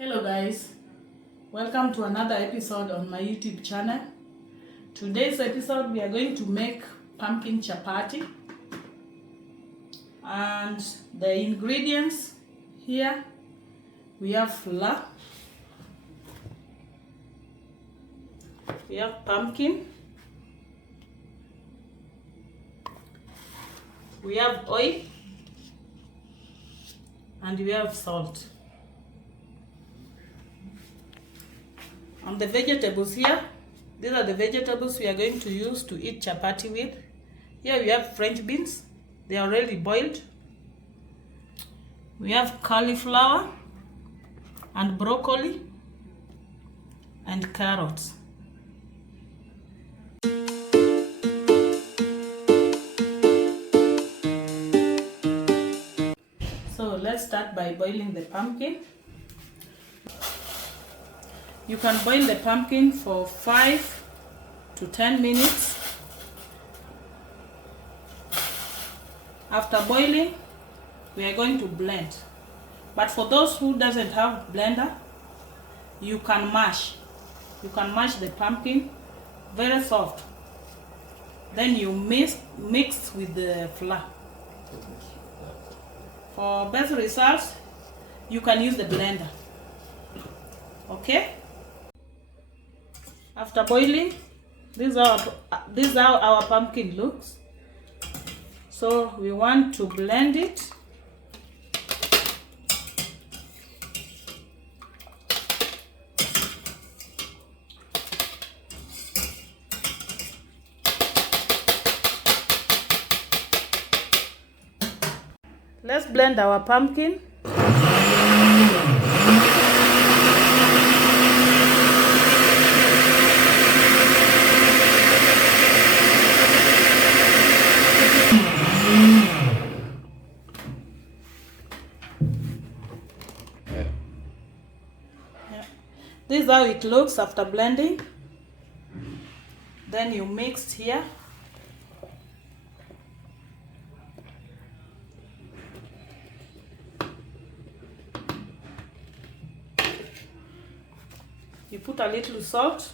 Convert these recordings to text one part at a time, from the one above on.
Hello guys, welcome to another episode on my YouTube channel. Today's episode we are going to make pumpkin chapati, and the ingredients here we have flour, we have pumpkin, we have oil, and we have salt. And the vegetables here, these are the vegetables we are going to use to eat chapati with. Here we have French beans, they are already boiled. We have cauliflower and broccoli and carrots. So let's start by boiling the pumpkin. You can boil the pumpkin for 5 to 10 minutes. After boiling, we are going to blend. But for those who doesn't have blender, you can mash. You can mash the pumpkin very soft. Then you mix with the flour. For best results, you can use the blender. Okay? After boiling, this is how our pumpkin looks. So we want to blend it. Let's blend our pumpkin. This is how it looks after blending. Then you mix here. You put a little salt.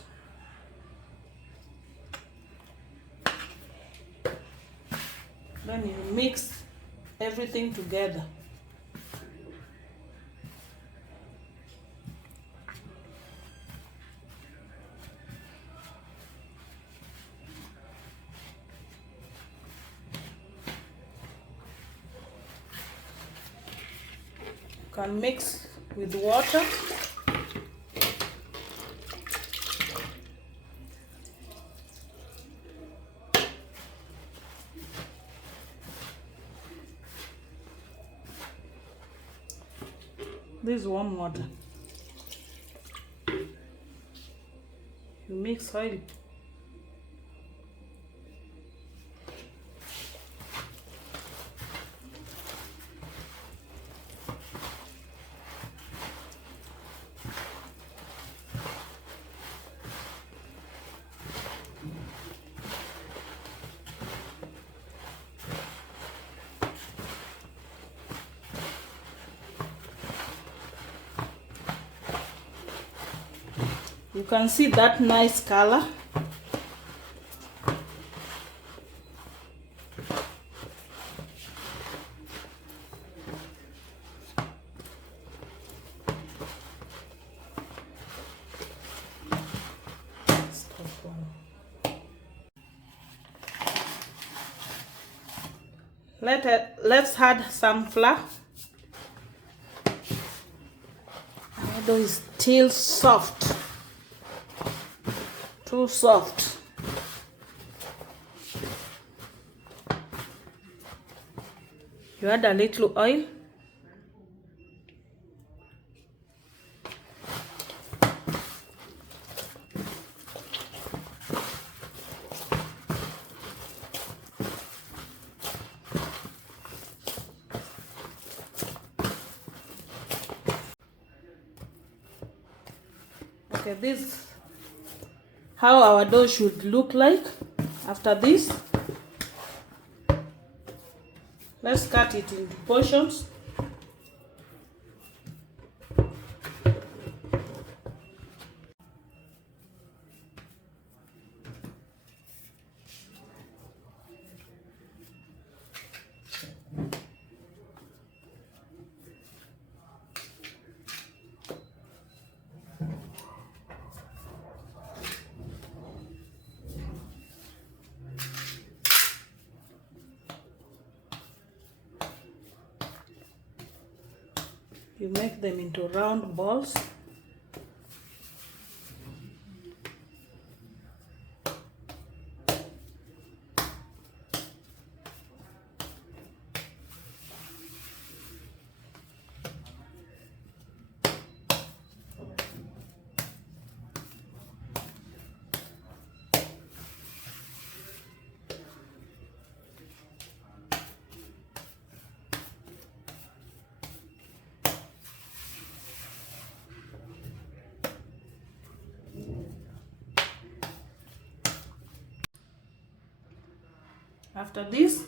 Then you mix everything together. You can mix with water. This is warm water. You mix oil. You can see that nice color. Let's add some flour. Although it's still soft. Too soft. You add a little oil. Okay, this how our dough should look like. After this, let's cut it into portions. You make them into round balls. After this,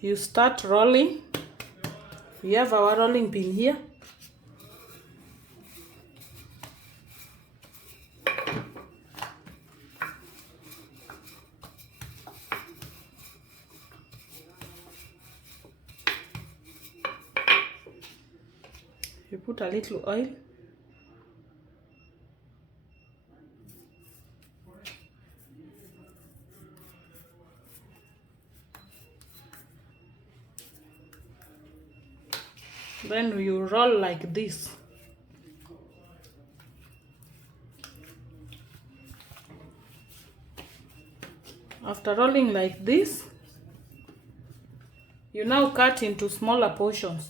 you start rolling. We have our rolling pin here. You put a little oil. Then you roll like this. After rolling like this, you now cut into smaller portions.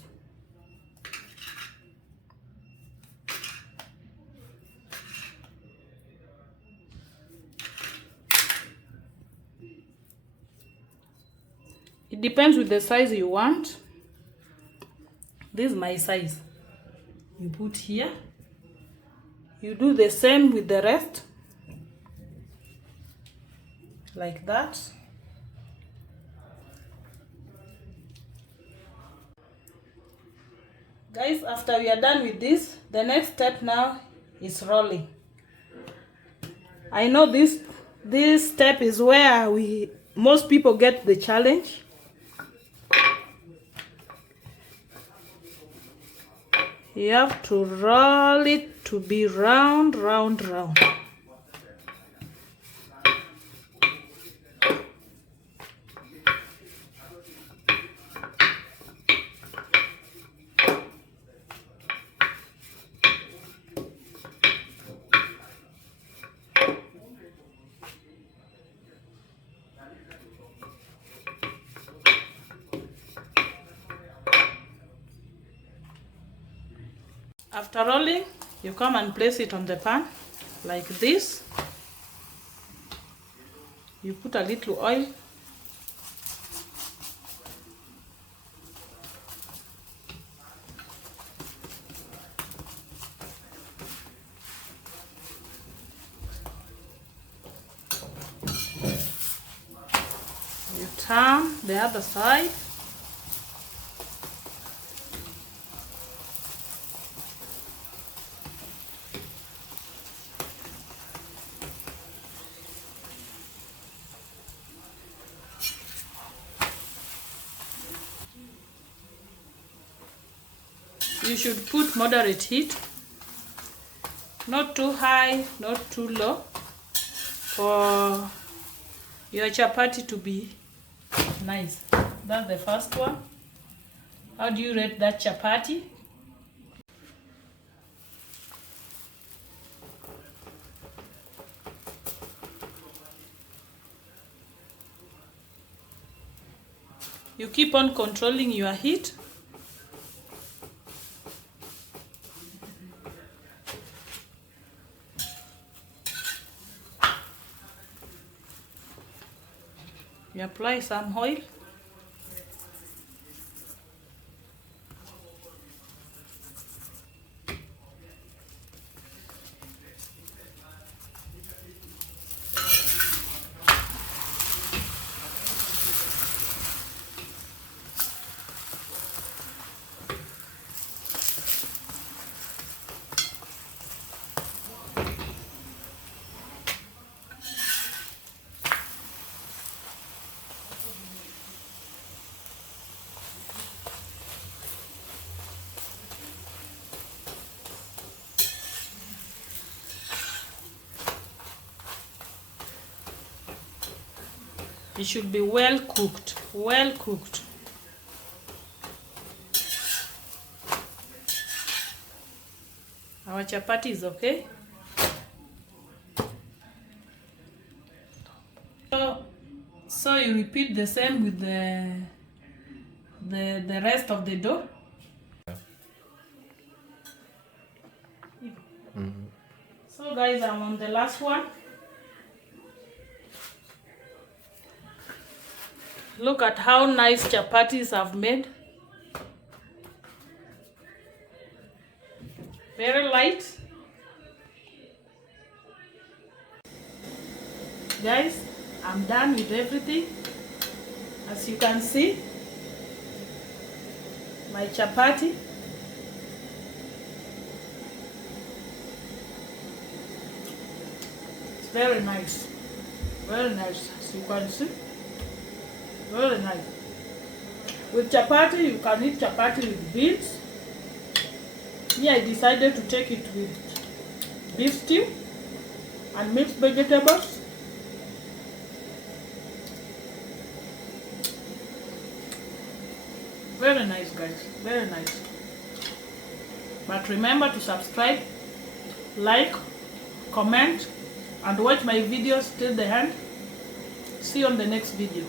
It depends with the size you want. This is my size. You put here. You do the same with the rest. Like that. Guys, after we are done with this, the next step now is rolling. I know this step is where most people get the challenge. You have to roll it to be round, round, round. After rolling, you come and place it on the pan like this. You put a little oil. You turn the other side. You should put moderate heat, not too high, not too low, for your chapati to be nice. That's the first one. How do you rate that chapati? You keep on controlling your heat. You apply some oil. It should be well cooked, well cooked. Our chapati is okay. So you repeat the same with the rest of the dough. So guys, I'm on the last one. Look at how nice chapatis I've made. Very light. Guys, I'm done with everything. As you can see, my chapati. It's very nice. Very nice, as you can see. Very nice. With chapati, you can eat chapati with beans. Me, I decided to take it with beef stew and mixed vegetables. Very nice, guys. Very nice. But remember to subscribe, like, comment, and watch my videos till the end. See you on the next video.